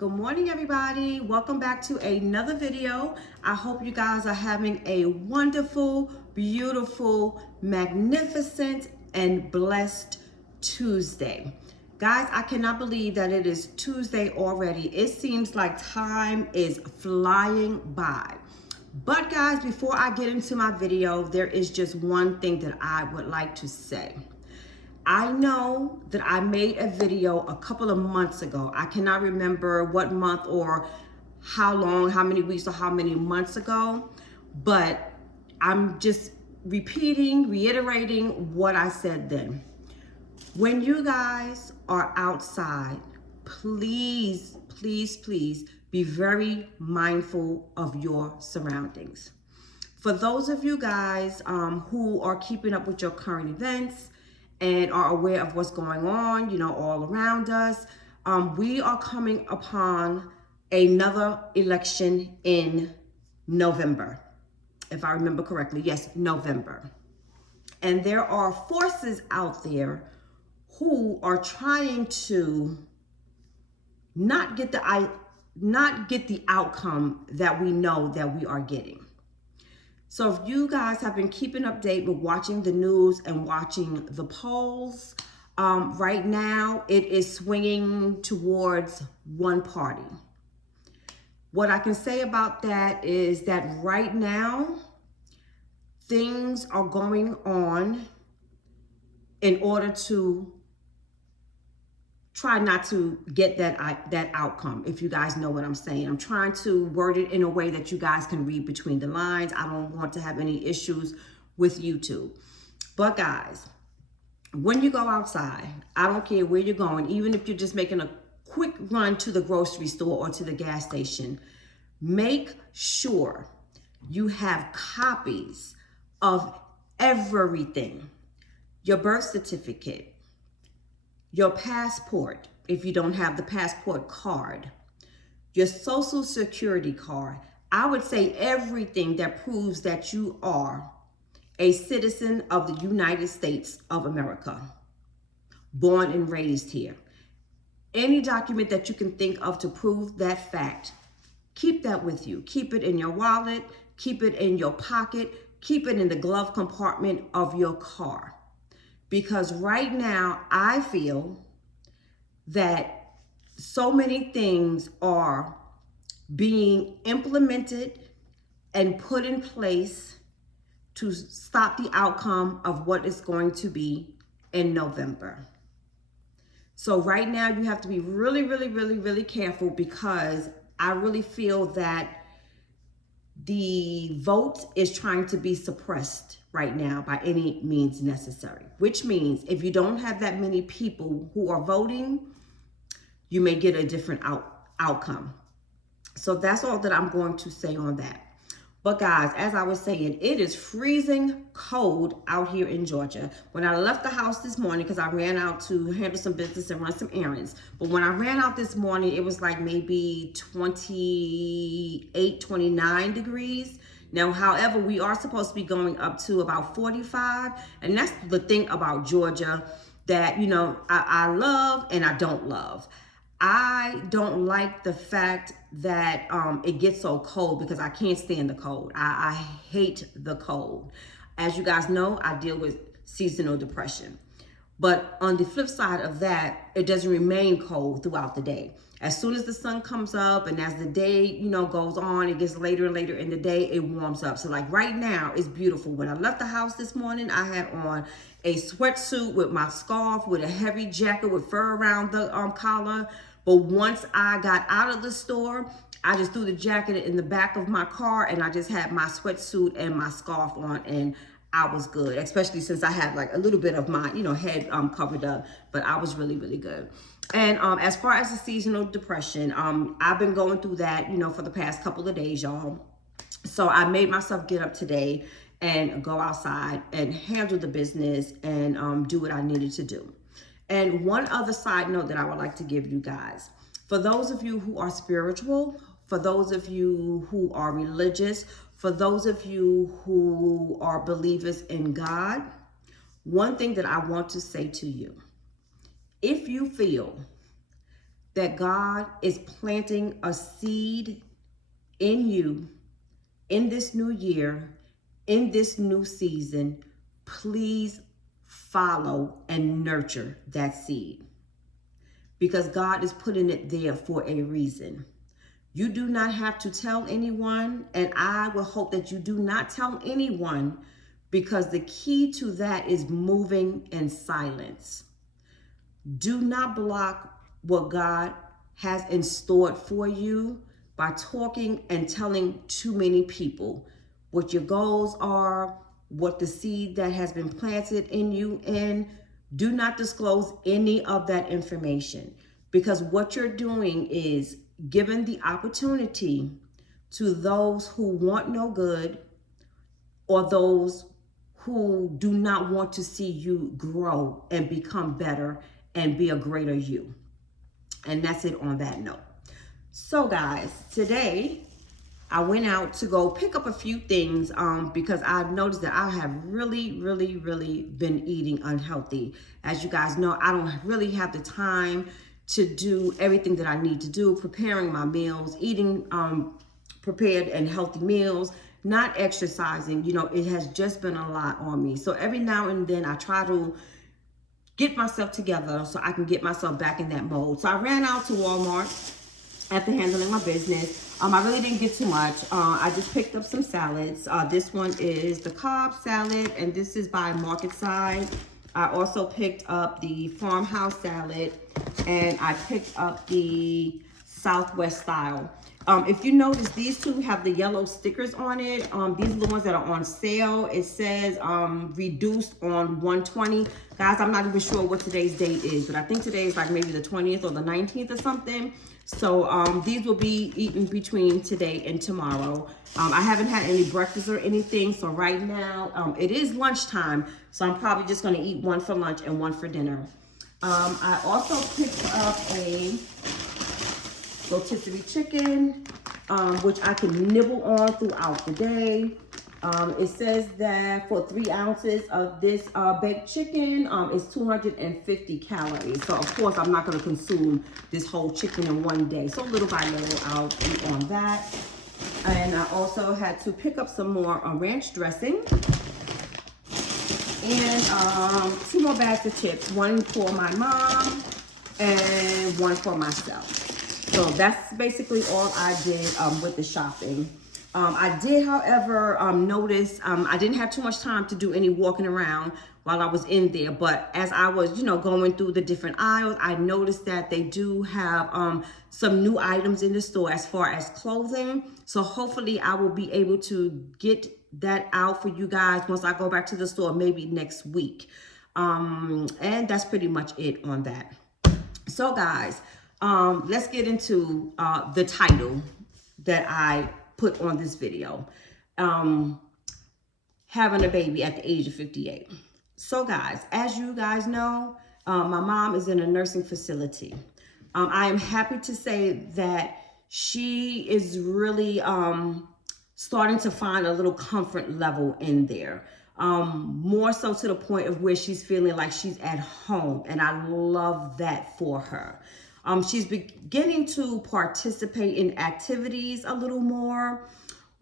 Good morning, everybody. Welcome back to another video. I hope you guys are having a wonderful, beautiful, magnificent, and blessed Tuesday. Guys, I cannot believe that it is Tuesday already. It seems like time is flying by. But guys, before I get into my video, there is just one thing that I would like to say. I know that I made a video a couple of months ago. I cannot remember what month or how long, how many weeks or how many months ago, but I'm just reiterating what I said then. When you guys are outside, please, please, please be very mindful of your surroundings. For those of you guys who are keeping up with your current events and are aware of what's going on, all around us, we are coming upon another election in November, if I remember correctly. Yes, November. And there are forces out there who are trying to not get the outcome that we know that we are getting. So if you guys have been keeping update with watching the news and watching the polls, right now it is swinging towards one party. What I can say about that is that right now, things are going on in order to try not to get that outcome, if you guys know what I'm saying. I'm trying to word it in a way that you guys can read between the lines. I don't want to have any issues with YouTube. But guys, when you go outside, I don't care where you're going, even if you're just making a quick run to the grocery store or to the gas station, make sure you have copies of everything. Your birth certificate, your passport, if you don't have the passport card, your social security card. I would say everything that proves that you are a citizen of the United States of America, born and raised here. Any document that you can think of to prove that fact, keep that with you. Keep it in your wallet, keep it in your pocket, keep it in the glove compartment of your car. Because right now, I feel that so many things are being implemented and put in place to stop the outcome of what is going to be in November. So right now, you have to be really, really, really, really careful, because I really feel that the vote is trying to be suppressed right now by any means necessary, which means if you don't have that many people who are voting, you may get a different outcome. So that's all that I'm going to say on that. But guys, as I was saying, it is freezing cold out here in Georgia. When I left the house this morning, because I ran out to handle some business and run some errands, but when I ran out this morning, it was like maybe 28, 29 degrees. Now, however, we are supposed to be going up to about 45. And that's the thing about Georgia that, I love and I don't love. I don't like the fact that it gets so cold, because I can't stand the cold. I hate the cold. As you guys know, I deal with seasonal depression. But on the flip side of that, it doesn't remain cold throughout the day. As soon as the sun comes up and as the day, goes on, it gets later and later in the day, it warms up. So like right now, it's beautiful. When I left the house this morning, I had on a sweatsuit with my scarf, with a heavy jacket with fur around the collar. But once I got out of the store, I just threw the jacket in the back of my car and I just had my sweatsuit and my scarf on, and I was good, especially since I had like a little bit of my, head covered up, but I was really, really good. And as far as the seasonal depression, I've been going through that, for the past couple of days, y'all. So I made myself get up today and go outside and handle the business and do what I needed to do. And one other side note that I would like to give you guys, for those of you who are spiritual, for those of you who are religious, for those of you who are believers in God, one thing that I want to say to you, if you feel that God is planting a seed in you in this new year, in this new season, please follow and nurture that seed, because God is putting it there for a reason. You do not have to tell anyone, and I will hope that you do not tell anyone, because the key to that is moving in silence. Do not block what God has in store for you by talking and telling too many people what your goals are, what the seed that has been planted in you in. Do not disclose any of that information, because what you're doing is giving the opportunity to those who want no good, or those who do not want to see you grow and become better and be a greater you. And that's it on that note. So guys, today I went out to go pick up a few things because I've noticed that I have really been eating unhealthy. As you guys know, I don't really have the time to do everything that I need to do, preparing my meals, eating prepared and healthy meals, not exercising. You know, it has just been a lot on me. So every now and then I try to get myself together so I can get myself back in that mode. So I ran out to Walmart after handling my business. I really didn't get too much. I just picked up some salads. This one is the Cobb salad, and this is by Market Side. I also picked up the Farmhouse salad, and I picked up the Southwest style. If you notice, these two have the yellow stickers on it. These are the ones that are on sale. It says reduced on 120. Guys, I'm not even sure what today's date is, but I think today is like maybe the 20th or the 19th or something. So these will be eaten between today and tomorrow. I haven't had any breakfast or anything, so right now it is lunchtime, so I'm probably just going to eat one for lunch and one for dinner. I also picked up a rotisserie chicken, which I can nibble on throughout the day. It says that for 3 ounces of this baked chicken, it's 250 calories. So of course I'm not going to consume this whole chicken in one day. So little by little I'll eat on that. And I also had to pick up some more ranch dressing. And 2 more bags of chips, one for my mom and one for myself. So that's basically all I did with the shopping. I did, however, notice I didn't have too much time to do any walking around while I was in there. But as I was, you know, going through the different aisles, I noticed that they do have some new items in the store as far as clothing. So hopefully I will be able to get that out for you guys once I go back to the store, maybe next week. And that's pretty much it on that. So guys, let's get into the title that I put on this video. Having a baby at the age of 58. So guys, as you guys know, my mom is in a nursing facility. I am happy to say that she is really starting to find a little comfort level in there. More so to the point of where she's feeling like she's at home, and I love that for her. She's beginning to participate in activities a little more,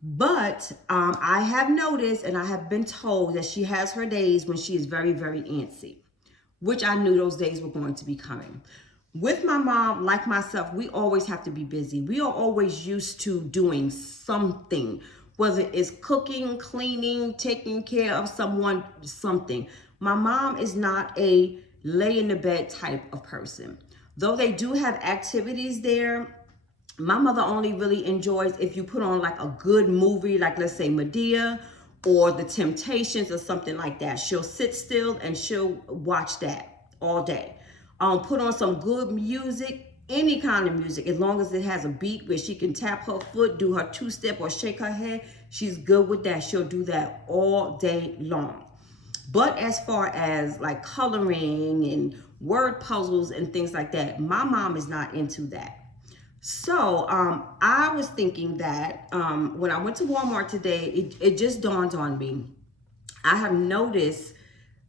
but I have noticed and I have been told that she has her days when she is very antsy, which I knew those days were going to be coming. With my mom, like myself, we always have to be busy. We are always used to doing something, whether it's cooking, cleaning, taking care of someone, something. My mom is not a lay in the bed type of person. Though they do have activities there, my mother only really enjoys if you put on like a good movie, like let's say Medea or The Temptations or something like that. She'll sit still and she'll watch that all day. Put on some good music, any kind of music, as long as it has a beat where she can tap her foot, do her 2-step or shake her head. She's good with that. She'll do that all day long. But as far as like coloring and word puzzles and things like that, my mom is not into that. So I was thinking that when I went to Walmart today, it just dawned on me. I have noticed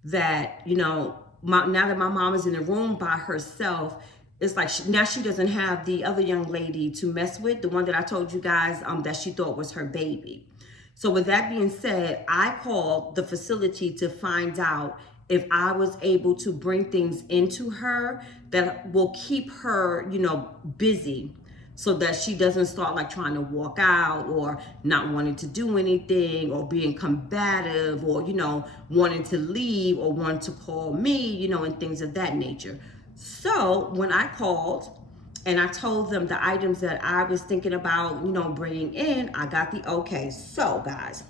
that, you know, now that my mom is in the room by herself, it's like now she doesn't have the other young lady to mess with, the one that I told you guys that she thought was her baby. So with that being said, I called the facility to find out if I was able to bring things into her that will keep her, you know, busy, so that she doesn't start like trying to walk out or not wanting to do anything or being combative or, you know, wanting to leave or wanting to call me, you know, and things of that nature. So when I called and I told them the items that I was thinking about, you know, bringing in, I got the okay. So guys,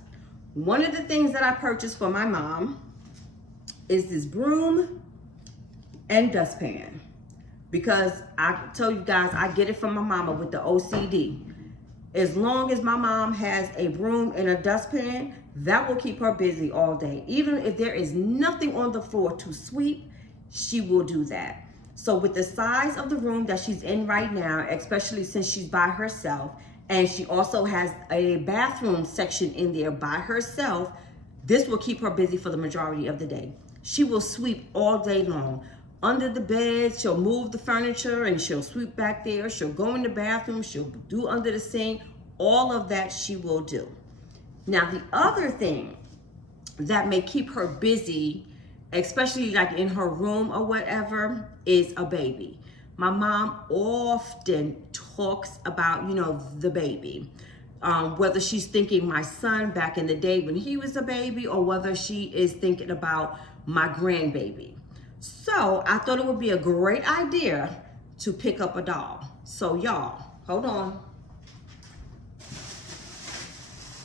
one of the things that I purchased for my mom is this broom and dustpan, because I told you guys I get it from my mama with the OCD. As long as my mom has a broom and a dustpan, that will keep her busy all day. Even if there is nothing on the floor to sweep, she will do that. So with the size of the room that she's in right now, especially since she's by herself, and she also has a bathroom section in there by herself, this will keep her busy for the majority of the day. She will sweep all day long. Under the bed, she'll move the furniture and she'll sweep back there. She'll go in the bathroom, she'll do under the sink. All of that she will do. Now, the other thing that may keep her busy, especially like in her room or whatever, is a baby. My mom often talks about, you know, the baby. Whether she's thinking my son back in the day when he was a baby, or whether she is thinking about my grandbaby. So I thought it would be a great idea to pick up a doll. So y'all, hold on.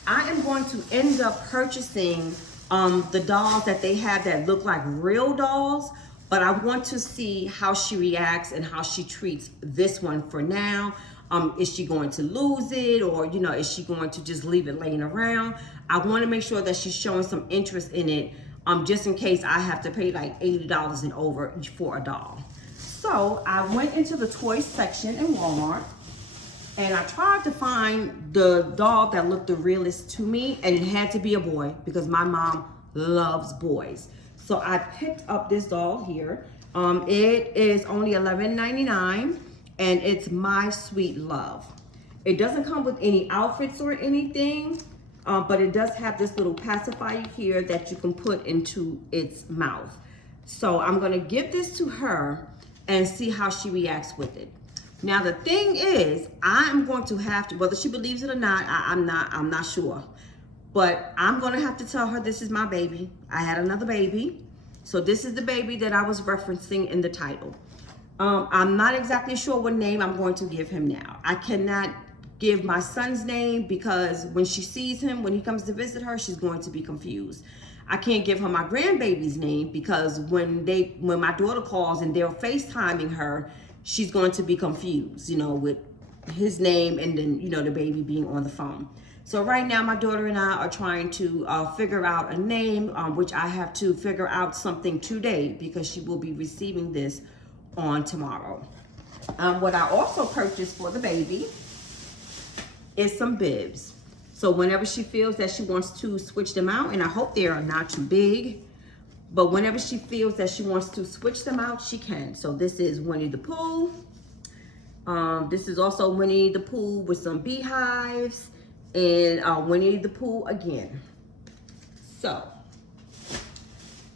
I am going to end up purchasing the dolls that they have that look like real dolls, but I want to see how she reacts and how she treats this one for now. Is she going to lose it, or, you know, is she going to just leave it laying around? I want to make sure that she's showing some interest in it, just in case I have to pay like $80 and over for a doll. So I went into the toys section in Walmart, and I tried to find the doll that looked the realest to me, and it had to be a boy because my mom loves boys. So I picked up this doll here. It is only $11.99, and it's My Sweet Love. It doesn't come with any outfits or anything, but it does have this little pacifier here that you can put into its mouth. So I'm gonna give this to her and see how she reacts with it. Now the thing is, I'm going to have to, whether she believes it or not, I'm not sure. But I'm gonna have to tell her this is my baby. I had another baby. So this is the baby that I was referencing in the title. I'm not exactly sure what name I'm going to give him now. I cannot give my son's name because when she sees him, when he comes to visit her, she's going to be confused. I can't give her my grandbaby's name because when my daughter calls and they're FaceTiming her, she's going to be confused, you know, with his name and then, you know, the baby being on the phone. So right now, my daughter and I are trying to figure out a name, which I have to figure out something today because she will be receiving this on tomorrow. What I also purchased for the baby is some bibs. So whenever she feels that she wants to switch them out, and I hope they are not too big, but whenever she feels that she wants to switch them out, she can. So this is Winnie the Pooh. This is also Winnie the Pooh with some beehives, and Winnie the Pooh again. So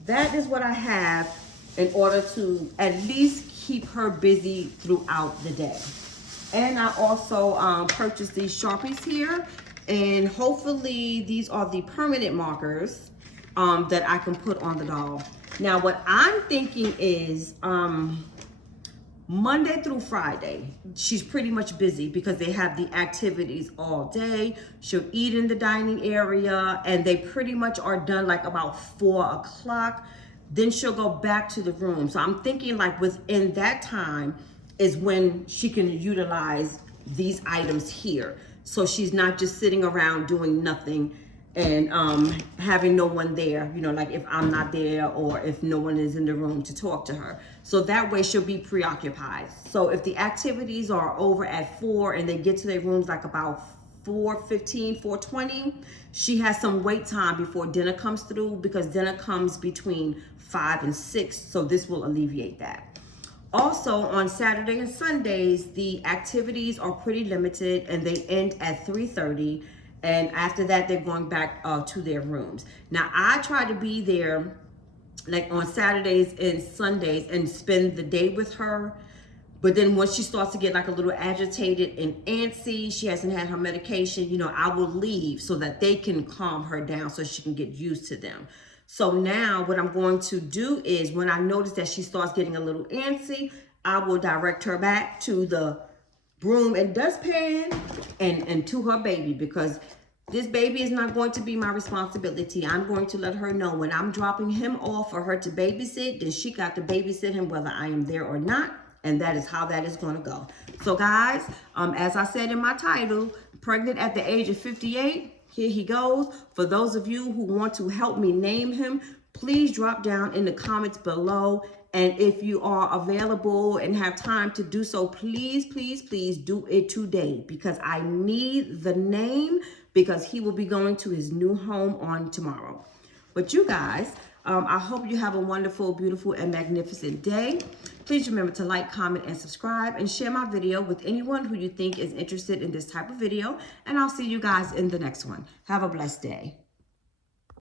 that is what I have in order to at least keep her busy throughout the day. And I also purchased these Sharpies here, and hopefully these are the permanent markers that I can put on the doll. Now what I'm thinking is Monday through Friday, she's pretty much busy because they have the activities all day. She'll eat in the dining area, and they pretty much are done like about 4 o'clock. Then she'll go back to the room. So I'm thinking like within that time is when she can utilize these items here. So she's not just sitting around doing nothing and having no one there, you know, like if I'm not there or if no one is in the room to talk to her. So that way she'll be preoccupied. So if the activities are over at 4 and they get to their rooms like about 4:15, 4:20, she has some wait time before dinner comes through because dinner comes between 5 and 6. So this will alleviate that. Also, on Saturday and Sundays, the activities are pretty limited and they end at 3:30. And after that, they're going back to their rooms. Now, I try to be there like on Saturdays and Sundays and spend the day with her. But then once she starts to get like a little agitated and antsy, she hasn't had her medication, you know, I will leave so that they can calm her down so she can get used to them. So now what I'm going to do is when I notice that she starts getting a little antsy, I will direct her back to the broom and dustpan and to her baby, because this baby is not going to be my responsibility. I'm going to let her know when I'm dropping him off for her to babysit, then she got to babysit him whether I am there or not. And that is how that is going to go. So guys, as I said in my title, pregnant at the age of 58, here he goes. For those of you who want to help me name him, please drop down in the comments below. And if you are available and have time to do so, please, please, please do it today, because I need the name, because he will be going to his new home on tomorrow. But you guys, I hope you have a wonderful, beautiful, and magnificent day. Please remember to like, comment, and subscribe, and share my video with anyone who you think is interested in this type of video. And I'll see you guys in the next one. Have a blessed day.